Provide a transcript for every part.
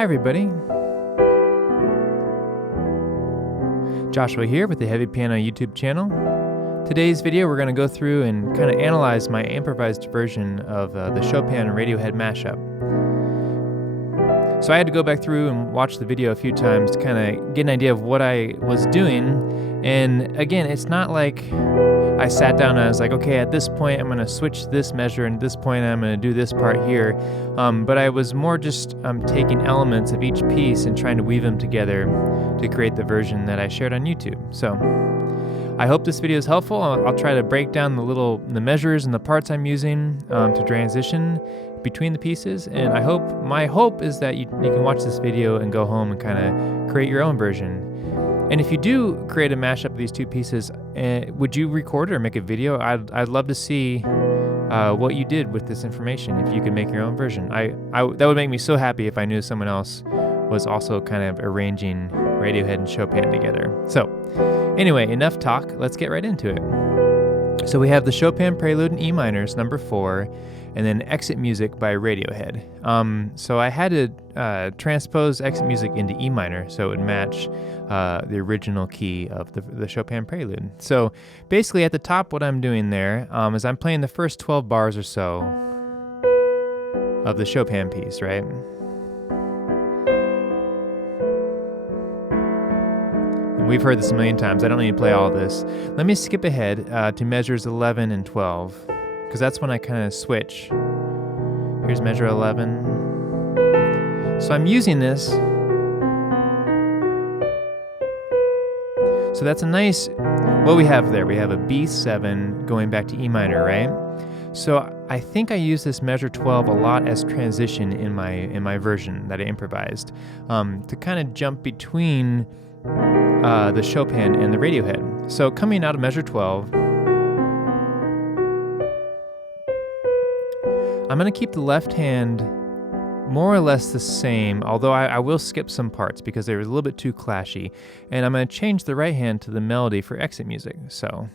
Hi everybody, Joshua here with the Heavy Piano YouTube channel. Today's video we're going to go through and kind of analyze my improvised version of the Chopin and Radiohead mashup. So I had to go back through and watch the video a few times to kind of get an idea of what I was doing, and again, it's not like I sat down and I was like, okay, at this point I'm going to switch this measure, and at this point I'm going to do this part here. But I was more just taking elements of each piece and trying to weave them together to create the version that I shared on YouTube. So I hope this video is helpful. I'll try to break down the measures and the parts I'm using to transition between the pieces. And my hope is that you can watch this video and go home and kind of create your own version. And if you do create a mashup of these two pieces, would you record it or make a video? I'd love to see what you did with this information, if you could make your own version. That would make me so happy if I knew someone else was also kind of arranging Radiohead and Chopin together. So anyway, enough talk, let's get right into it. So we have the Chopin Prelude in E minors, number 4, and then Exit Music by Radiohead. So I had to transpose Exit Music into E minor so it would match the original key of the Chopin Prelude. So basically at the top what I'm doing there is I'm playing the first 12 bars or so of the Chopin piece, right? And we've heard this a million times. I don't need to play all of this. Let me skip ahead to measures 11 and 12, because that's when I kind of switch. Here's measure 11. So I'm using this. So that's a nice, what we have there, we have a B7 going back to E minor, right? So I think I use this measure 12 a lot as transition in my version that I improvised, to kind of jump between the Chopin and the Radiohead. So coming out of measure 12, I'm going to keep the left hand more or less the same, although I will skip some parts because they're a little bit too clashy, and I'm going to change the right hand to the melody for exit music. So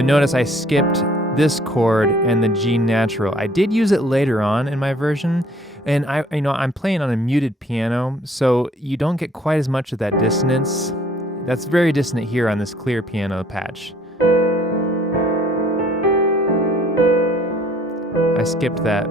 notice I skipped this chord and the G natural. I did use it later on in my version, and I'm playing on a muted piano, so you don't get quite as much of that dissonance. That's very dissonant here on this clear piano patch. I skipped that.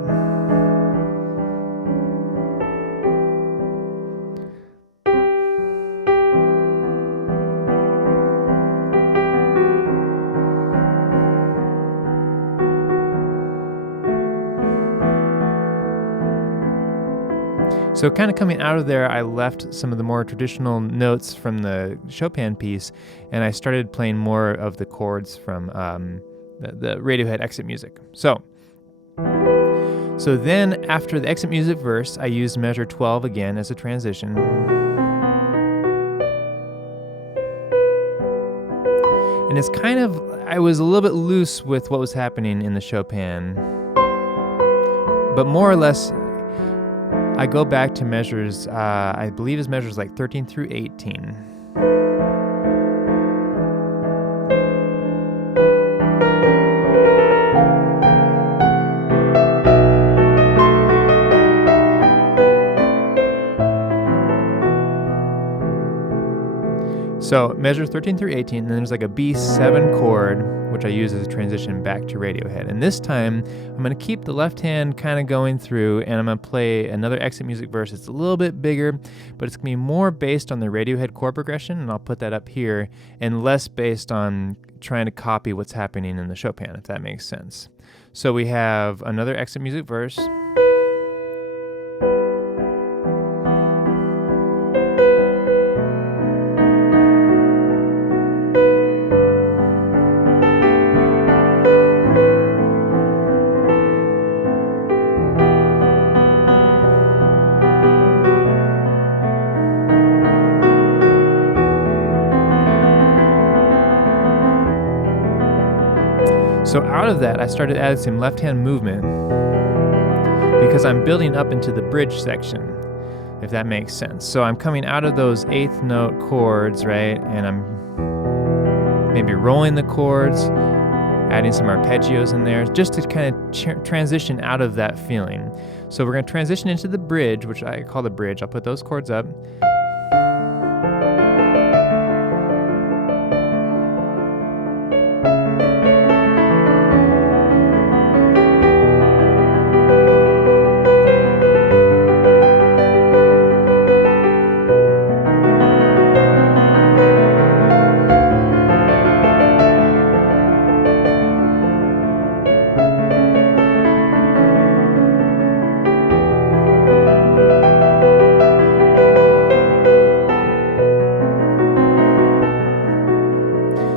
So kind of coming out of there, I left some of the more traditional notes from the Chopin piece, and I started playing more of the chords from the Radiohead Exit Music. So then after the Exit Music verse, I used measure 12 again as a transition. And it's kind of, I was a little bit loose with what was happening in the Chopin, but more or less, I go back to measures, I believe it's measures like 13 through 18. So measures 13 through 18, and then there's like a B7 chord, which I use as a transition back to Radiohead. And this time, I'm going to keep the left hand kind of going through, and I'm going to play another Exit Music verse. It's a little bit bigger, but it's going to be more based on the Radiohead chord progression, and I'll put that up here, and less based on trying to copy what's happening in the Chopin, if that makes sense. So we have another Exit Music verse. So out of that, I started adding some left-hand movement. because I'm building up into the bridge section, if that makes sense. So I'm coming out of those eighth note chords, right? And I'm maybe rolling the chords, adding some arpeggios in there, just to kind of transition out of that feeling. So we're going to transition into the bridge, which I call the bridge. I'll put those chords up.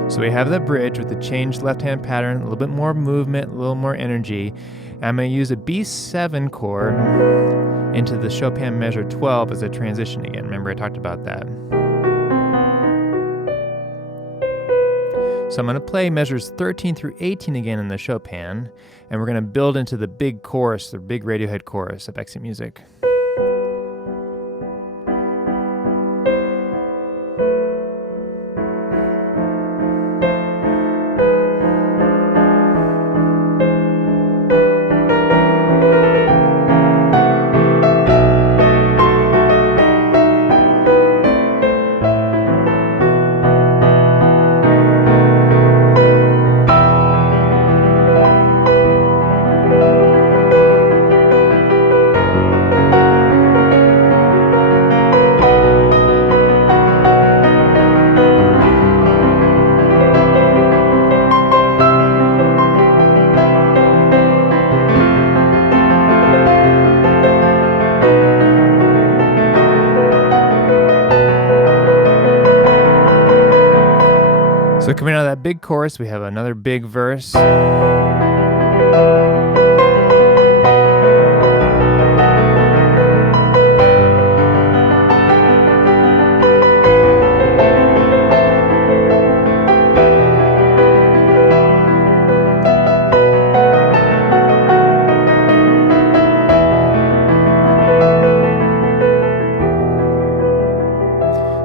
So we have the bridge with the changed left-hand pattern, a little bit more movement, a little more energy. And I'm going to use a B7 chord into the Chopin measure 12 as a transition again. Remember I talked about that. So I'm going to play measures 13 through 18 again in the Chopin, and we're going to build into the big chorus, the big Radiohead chorus of exit music. So coming out of that big chorus, we have another big verse.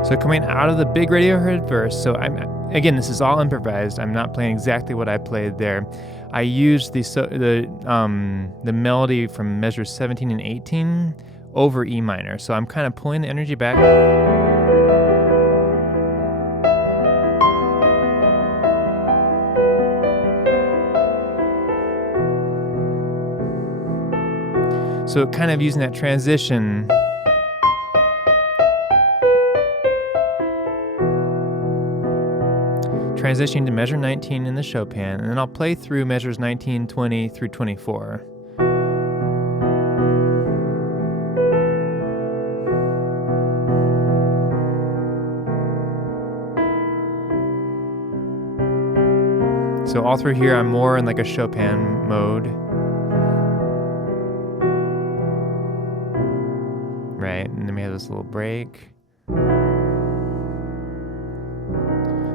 So coming out of the big Radiohead verse, so again, this is all improvised. I'm not playing exactly what I played there. I used the melody from measures 17 and 18 over E minor. So I'm kind of pulling the energy back. So kind of using that transition. Transitioning to measure 19 in the Chopin, and then I'll play through measures 19, 20 through 24. So all through here, I'm more in like a Chopin mode. Right, and then we have this little break.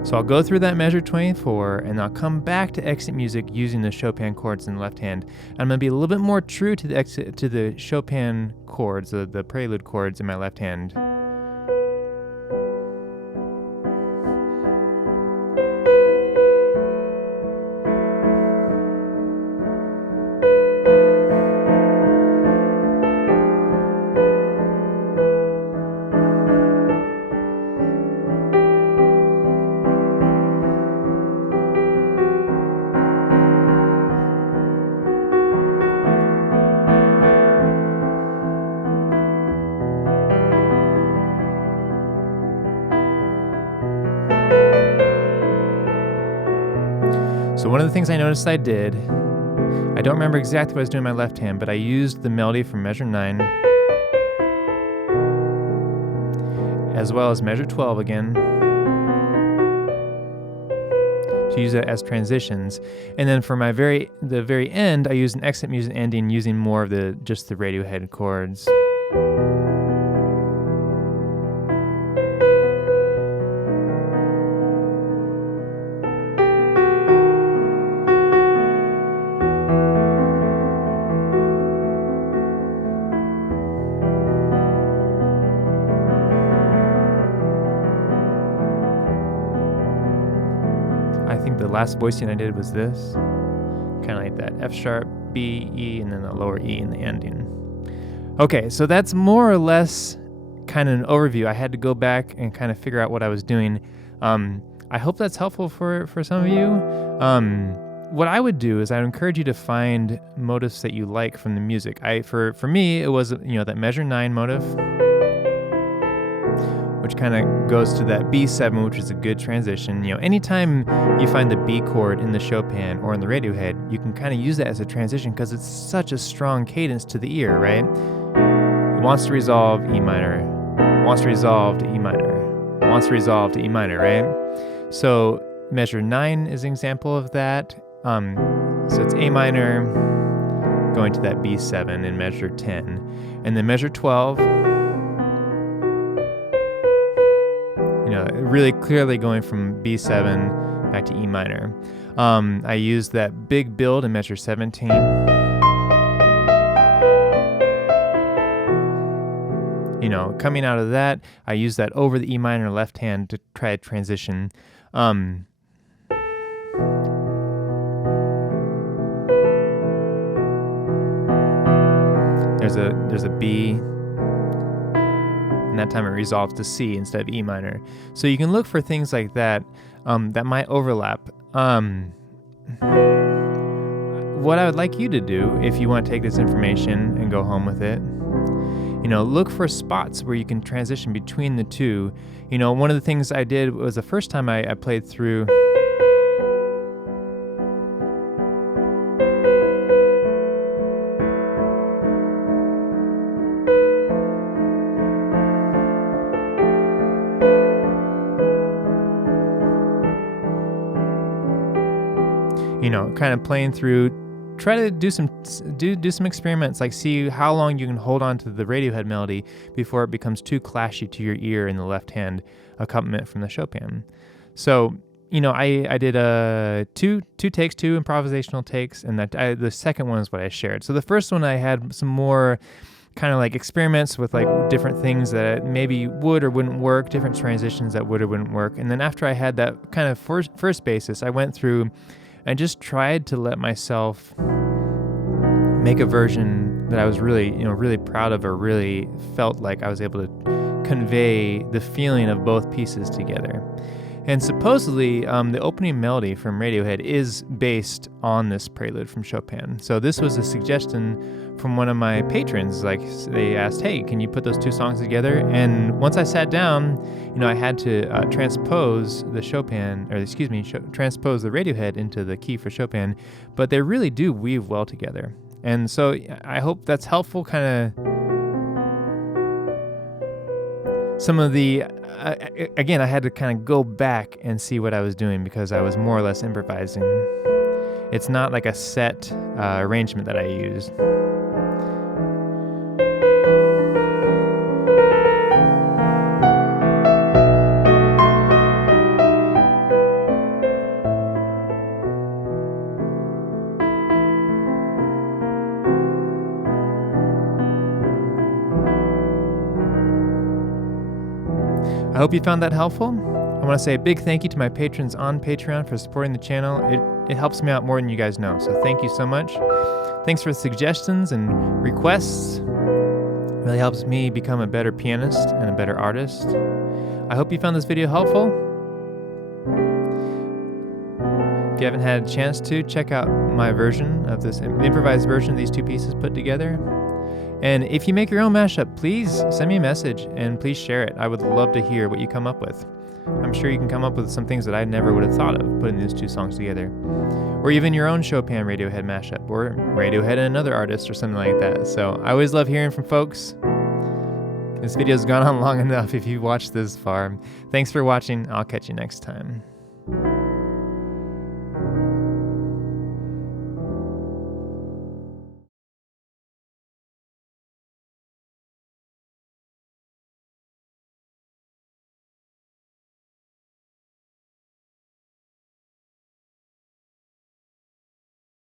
So I'll go through that measure 24, and I'll come back to exit music using the Chopin chords in the left hand. I'm going to be a little bit more true to the Chopin chords, the prelude chords in my left hand. So one of the things I noticed I did, I don't remember exactly what I was doing in my left hand, but I used the melody from measure 9, as well as measure 12 again, to use it as transitions. And then for the very end, I used an exit music ending using more of just the Radiohead chords. think the last voicing I did was this, kind of like that F sharp, B, E, and then a lower E in the ending. Okay, so that's more or less kind of an overview. I had to go back and kind of figure out what I was doing. I hope that's helpful for some of you. What I would do is I would encourage you to find motifs that you like from the music. For me, it was that measure 9 motif, which kind of goes to that B7, which is a good transition. Anytime you find the B chord in the Chopin or in the Radiohead, you can kind of use that as a transition because it's such a strong cadence to the ear, right? It wants to resolve E minor, wants to resolve to E minor, wants to resolve to E minor, right? So measure 9 is an example of that. So it's A minor going to that B7 in measure 10. And then measure 12, really clearly going from B7 back to E minor. I use that big build in measure 17. Coming out of that, I use that over the E minor left hand to try a transition. There's a B, and that time it resolves to C instead of E minor. So you can look for things like that that might overlap. What I would like you to do, if you want to take this information and go home with it, look for spots where you can transition between the two. One of the things I did was the first time I played through. Kind of playing through, try to do some experiments, like see how long you can hold on to the Radiohead melody before it becomes too clashy to your ear in the left hand accompaniment from the Chopin. So, I did two improvisational takes, and the second one is what I shared. So the first one I had some more kind of like experiments with like different things that maybe would or wouldn't work, different transitions that would or wouldn't work. And then after I had that kind of first basis, I went through and just tried to let myself make a version that I was really, really proud of, or really felt like I was able to convey the feeling of both pieces together. And supposedly, the opening melody from Radiohead is based on this prelude from Chopin. So this was a suggestion from one of my patrons. Like, they asked, hey, can you put those two songs together? And once I sat down, I had to transpose the transpose the Radiohead into the key for Chopin. But they really do weave well together. And so I hope that's helpful, kind of some of the, again, I had to kind of go back and see what I was doing because I was more or less improvising. It's not like a set arrangement that I used. I hope you found that helpful. I want to say a big thank you to my patrons on Patreon for supporting the channel. It helps me out more than you guys know, so thank you so much. Thanks for the suggestions and requests. It really helps me become a better pianist and a better artist. I hope you found this video helpful. If you haven't had a chance to, check out my version of this, the improvised version of these two pieces put together. And if you make your own mashup, please send me a message and please share it. I would love to hear what you come up with. I'm sure you can come up with some things that I never would have thought of putting these two songs together. Or even your own Chopin Radiohead mashup, or Radiohead and another artist or something like that. So I always love hearing from folks. This video's gone on long enough if you've watched this far. Thanks for watching. I'll catch you next time.